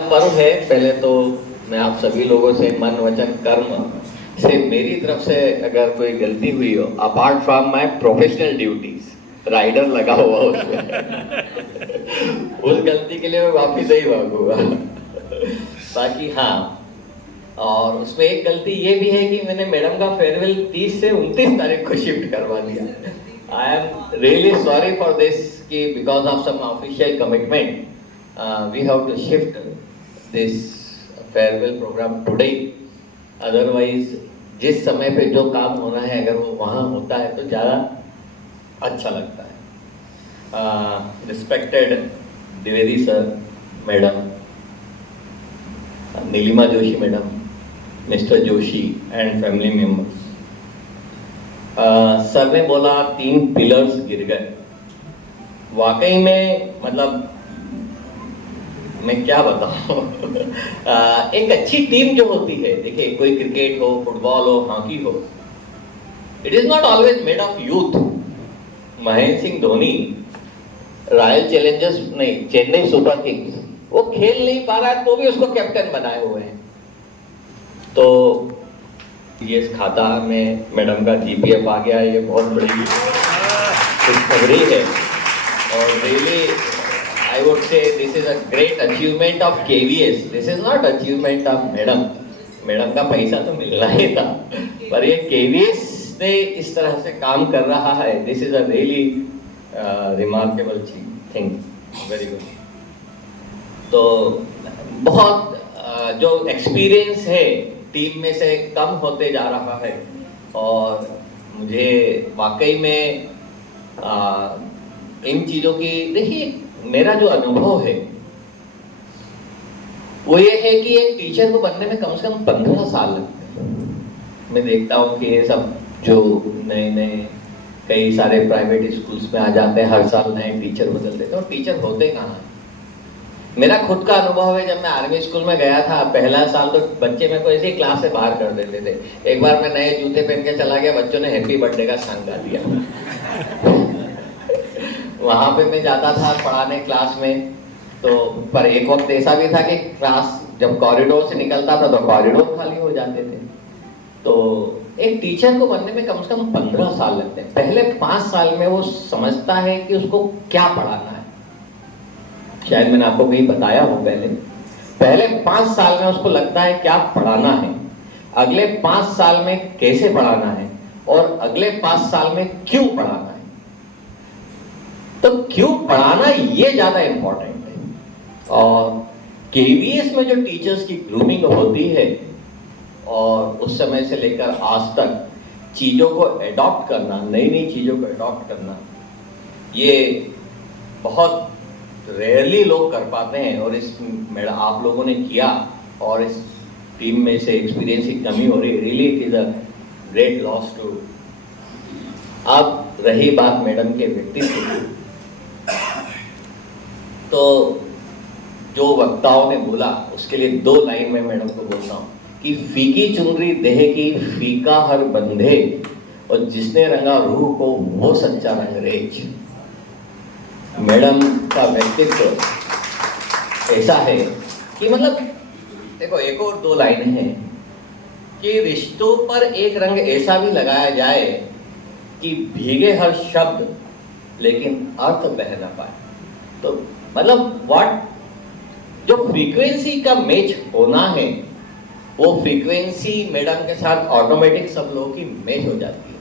पर्व है। पहले तो मैं आप सभी लोगों से मन वचन कर्म से मेरी तरफ से अगर कोई गलती हुई हो, apart from my professional duties, rider लगा हुआ उसमें उस गलती के लिए मैं माफी नहीं मांगूंगा। बाकी हाँ, और उसमें एक गलती ये भी है कि मैंने मैडम का फेयरवेल 30 से 29 तारीख को शिफ्ट करवा दिया। I am really sorry for this कि because of some official commitment we have to shift this farewell programme today. Otherwise जिस समय पे जो काम होना है अगर वो वहाँ होता है तो ज़्यादा अच्छा लगता है। Respected Dwivedi sir, madam Neelima Joshi madam, mister Joshi and family members, sir ने बोला 3 पिलर्स गिर गए। वाकई में मतलब मैं क्या बताऊं एक अच्छी टीम जो होती है, देखिए कोई क्रिकेट हो, फुटबॉल हो, हॉकी हो, it is not always made of youth. Mahendra Singh Dhoni royal Challengers नहीं, चेन्नई सुपर किंग्स, वो खेल नहीं पा रहा है तो भी उसको कैप्टन बनाए हुए हैं। तो ये खाता में मैडम का जीपीएफ आ गया, ये बहुत बड़ी खुशखबरी है। और really I would say this is a great achievement of KVS, this is not achievement of madam. Madam का पैसा तो मिलना ही था, पर ये केवीएस ने इस तरह से काम कर रहा है, this is a really remarkable thing, very good. तो बहुत जो एक्सपीरियंस है टीम में से कम होते जा रहा है, और मुझे वाकई में इन चीज़ों की, देखिए मेरा जो अनुभव है वो ये है कि एक टीचर को बनने में कम से कम 15 साल लगते हैं। मैं देखता हूँ कि ये सब जो नए नए कई सारे प्राइवेट स्कूल्स में आ जाते हैं, हर साल नए टीचर बदल देते हैं, और टीचर होते कहाँ हैं। मेरा खुद का अनुभव है, जब मैं आर्मी स्कूल में गया था, पहला साल तो बच्चे मेरे को ऐसे ही क्लास से बाहर कर देते थे। एक बार मैं नए जूते पहन के चला गया, बच्चों ने हैप्पी बर्थडे का सॉन्ग गा दिया। वहां पे मैं जाता था पढ़ाने क्लास में, तो पर एक वक्त ऐसा भी था कि क्लास जब कॉरिडोर से निकलता था तो कॉरिडोर खाली हो जाते थे। तो एक टीचर को बनने में कम से कम 15 साल लगते हैं। पहले 5 साल में वो समझता है कि उसको क्या पढ़ाना है, शायद मैंने आपको कहीं बताया हो पहले 5 साल में उसको लगता है क्या पढ़ाना है, अगले 5 साल में कैसे पढ़ाना है, और अगले 5 साल में क्यों पढ़ाना है। तो क्यों पढ़ाना ये ज्यादा इंपॉर्टेंट है। और केवीएस में जो टीचर्स की ग्रूमिंग होती है, और उस समय से लेकर आज तक चीजों को एडॉप्ट करना, नई नई चीजों को एडॉप्ट करना, ये बहुत रेयरली लोग कर पाते हैं। और इस आप लोगों ने किया, और इस टीम में से एक्सपीरियंस की कमी हो रही, really it is a great loss too. अब रही बात मैडम के व्यक्तित्व की, तो जो वक्ताओं ने बोला उसके लिए 2 लाइन में मैडम को बोलता हूँ कि फीकी चुनरी देह की फीका हर बंधे, और जिसने रंगा रूह को वो सच्चा रंगरेज। मैडम का व्यक्तित्व ऐसा है कि मतलब देखो, एक और 2 लाइन है कि रिश्तों पर एक रंग ऐसा भी लगाया जाए कि भीगे हर शब्द लेकिन अर्थ बह ना पाए। तो मतलब व्हाट, जो फ्रीक्वेंसी का मैच होना है, वो फ्रीक्वेंसी मैडम के साथ ऑटोमेटिक सब लोगों की मैच हो जाती है।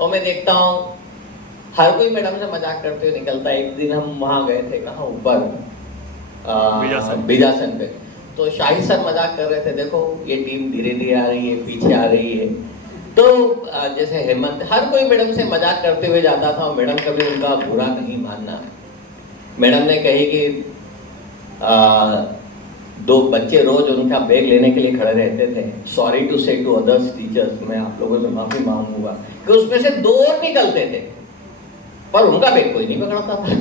और मैं देखता हूँ हर कोई मैडम से मजाक करते हुए निकलता है। एक दिन हम वहाँ गए थे, कहाँ, ऊपर बीजासन पे, तो शाहिद सर मजाक कर रहे थे, देखो ये टीम धीरे धीरे आ रही है, पीछे आ रही है। तो जैसे हेमंत, हर कोई मैडम से मजाक करते हुए जाता था, और मैडम कभी उनका बुरा नहीं मानना। मैडम ने कही कि 2 बच्चे रोज उनका बैग लेने के लिए खड़े रहते थे। सॉरी टू से टू अदर्स टीचर्स, मैं आप लोगों से माफी मांगूंगा कि उसमें से 2 और निकलते थे, पर उनका बैग कोई नहीं पकड़ता था।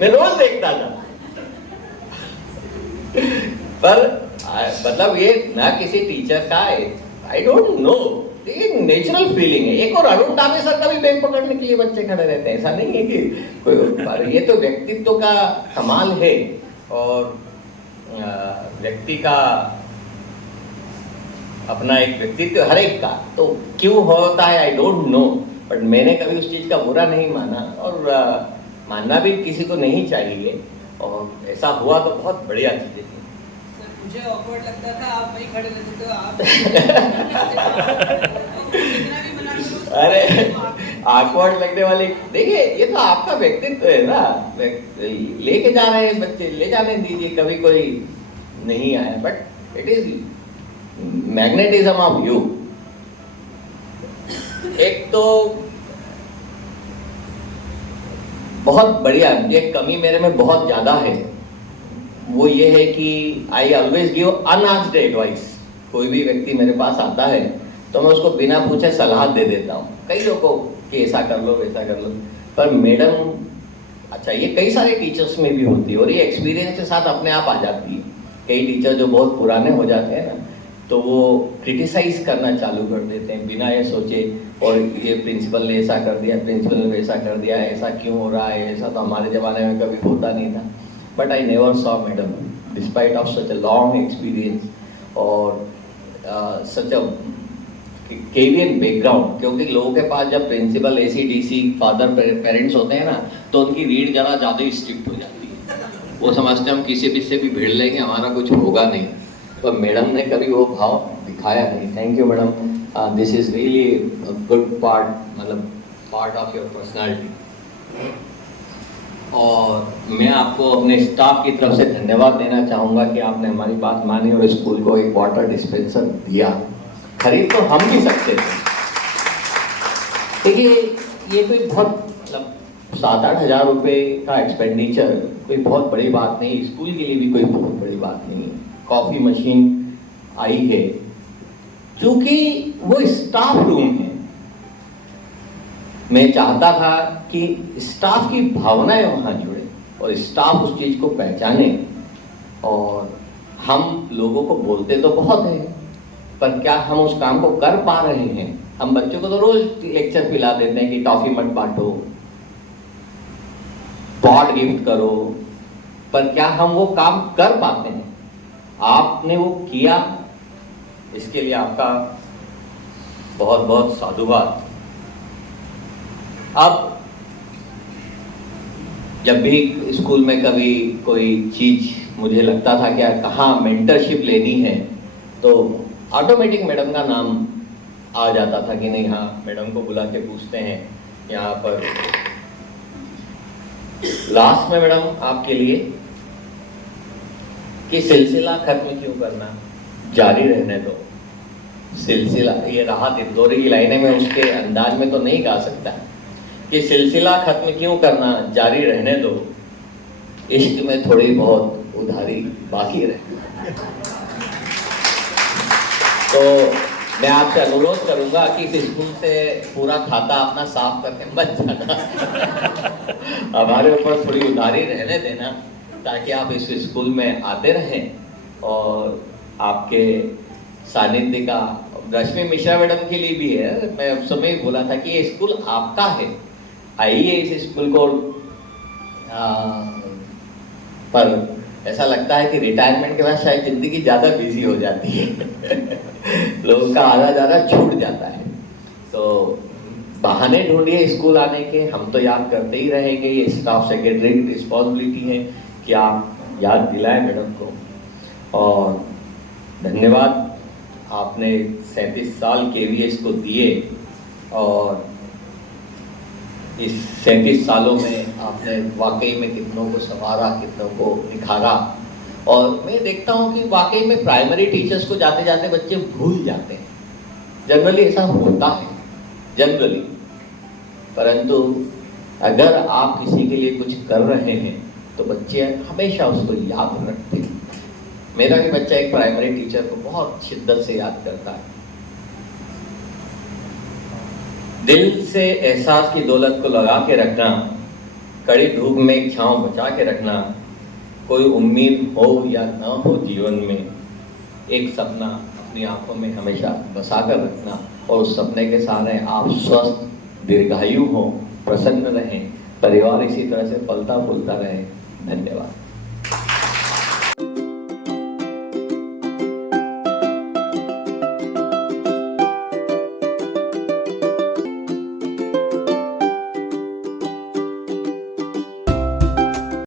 मैं रोज देखता था। पर मतलब ये ना किसी टीचर का, आई डोंट नो, ये नेचुरल फीलिंग है। एक और अरुण दामे सर का भी बैग पकड़ने के लिए बच्चे खड़े रहते हैं, ऐसा नहीं है कि कोई, ये तो व्यक्तित्व का कमाल है। और व्यक्ति का अपना एक व्यक्तित्व हर एक का, तो क्यों होता है आई डोंट नो, बट मैंने कभी उस चीज़ का बुरा नहीं माना और मानना भी किसी को नहीं चाहिए, और ऐसा हुआ तो बहुत बढ़िया चीज़ थी। मुझे ऑकवर्ड लगता था, आप वहीं खड़े रहते थे, आप कितना भी मना करो। अरे ऑकवर्ड लगने वाली, देखिए ये तो आपका व्यक्तित्व है ना, लेके जा रहे हैं बच्चे, ले जाने दीजिए, कभी कोई नहीं आया, but it is magnetism of you. एक तो बहुत बढ़िया, ये कमी मेरे में बहुत ज्यादा है, वो ये है कि आई ऑलवेज गिव अनआस्क्ड एडवाइस। कोई भी व्यक्ति मेरे पास आता है तो मैं उसको बिना पूछे सलाह दे देता हूँ, कई लोगों को कि ऐसा कर लो वैसा कर लो, पर मैडम, अच्छा ये कई सारे टीचर्स में भी होती है और ये एक्सपीरियंस के साथ अपने आप आ जाती है। कई टीचर जो बहुत पुराने हो जाते हैं ना, तो वो क्रिटिसाइज करना चालू कर देते हैं बिना ये सोचे, और ये प्रिंसिपल ने ऐसा कर दिया, प्रिंसिपल ने वैसा कर दिया, ऐसा क्यों हो रहा है, ऐसा तो हमारे ज़माने में कभी होता नहीं था। But I never saw madam, despite of such a long experience और सच अ केवियन बैकग्राउंड, क्योंकि लोगों के पास जब principal AC DC father parents होते हैं ना, तो उनकी रीड ज़रा ज़्यादा ही स्ट्रिक्ट हो जाती है। वो समझते हैं हम किसी भी से भी भिड़ लेंगे, हमारा कुछ होगा नहीं, तो मैडम ने कभी वो भाव दिखाया नहीं। Thank you madam, this is really good part, मतलब पार्ट ऑफ योर पर्सनालिटी। और मैं आपको अपने स्टाफ की तरफ से धन्यवाद देना चाहूँगा कि आपने हमारी बात मानी और स्कूल को एक वाटर डिस्पेंसर दिया। खरीद तो हम भी सकते थे। देखिए ये कोई बहुत मतलब 7-8 हज़ार रुपये का एक्सपेंडिचर कोई बहुत बड़ी बात नहीं, स्कूल के लिए भी कोई बहुत बड़ी बात नहीं। कॉफ़ी मशीन आई है, क्योंकि वो स्टाफ रूम है। मैं चाहता था कि स्टाफ की भावनाएं वहाँ जुड़े और स्टाफ उस चीज़ को पहचाने। और हम लोगों को बोलते तो बहुत है, पर क्या हम उस काम को कर पा रहे हैं? हम बच्चों को तो रोज लेक्चर पिला देते हैं कि टॉफी मत बांटो, पॉट गिफ्ट करो, पर क्या हम वो काम कर पाते हैं? आपने वो किया, इसके लिए आपका बहुत बहुत साधुवाद। अब जब भी स्कूल में कभी कोई चीज मुझे लगता था कि कहाँ मेंटरशिप लेनी है, तो ऑटोमेटिक मैडम का नाम आ जाता था कि नहीं, हाँ मैडम को बुला के पूछते हैं यहाँ पर। लास्ट में मैडम आपके लिए कि सिलसिला खत्म क्यों करना, जारी रहने दो। सिलसिला, ये राहत इंदौरी की लाइनें में उसके अंदाज में तो नहीं गा सकता कि सिलसिला खत्म क्यों करना, जारी रहने दो, इश्क में थोड़ी बहुत उधारी बाकी रहे। तो मैं आपसे अनुरोध करूंगा कि इस स्कूल से पूरा खाता अपना साफ करके मत जाना। हमारे ऊपर थोड़ी उधारी रहने देना, ताकि आप इस स्कूल में आते रहें। और आपके सानिध्य का, रश्मि मिश्रा मैडम के लिए भी है, मैं उस समय बोला था कि ये स्कूल आपका है, आइए इस स्कूल को। पर ऐसा लगता है कि रिटायरमेंट के बाद शायद जिंदगी ज़्यादा बिजी हो जाती है। लोगों का आना जाना छूट जाता है, तो बहाने ढूंढिए स्कूल आने के। हम तो याद करते ही रहेंगे, ये स्टाफ सेक्रेटरी की रिस्पॉन्सिबिलिटी है कि आप याद दिलाएं मैडम को। और धन्यवाद, आपने 37 साल KVS को दिए, और इस 37 सालों में आपने वाकई में कितनों को संवारा, कितनों को निखारा। और मैं देखता हूँ कि वाकई में प्राइमरी टीचर्स को जाते जाते बच्चे भूल जाते हैं। जनरली ऐसा होता है, जनरली। परंतु अगर आप किसी के लिए कुछ कर रहे हैं तो बच्चे हमेशा उसको याद रखते हैं। मेरा भी बच्चा एक प्राइमरी टीचर को बहुत शिद्दत से याद करता है। दिल से एहसास की दौलत को लगा के रखना, कड़ी धूप में एक छांव बचा के रखना, कोई उम्मीद हो या ना हो जीवन में, एक सपना अपनी आंखों में हमेशा बसा कर रखना, और उस सपने के सहारे आप स्वस्थ दीर्घायु हो, प्रसन्न रहें, परिवार इसी तरह से पलता फूलता रहे। धन्यवाद।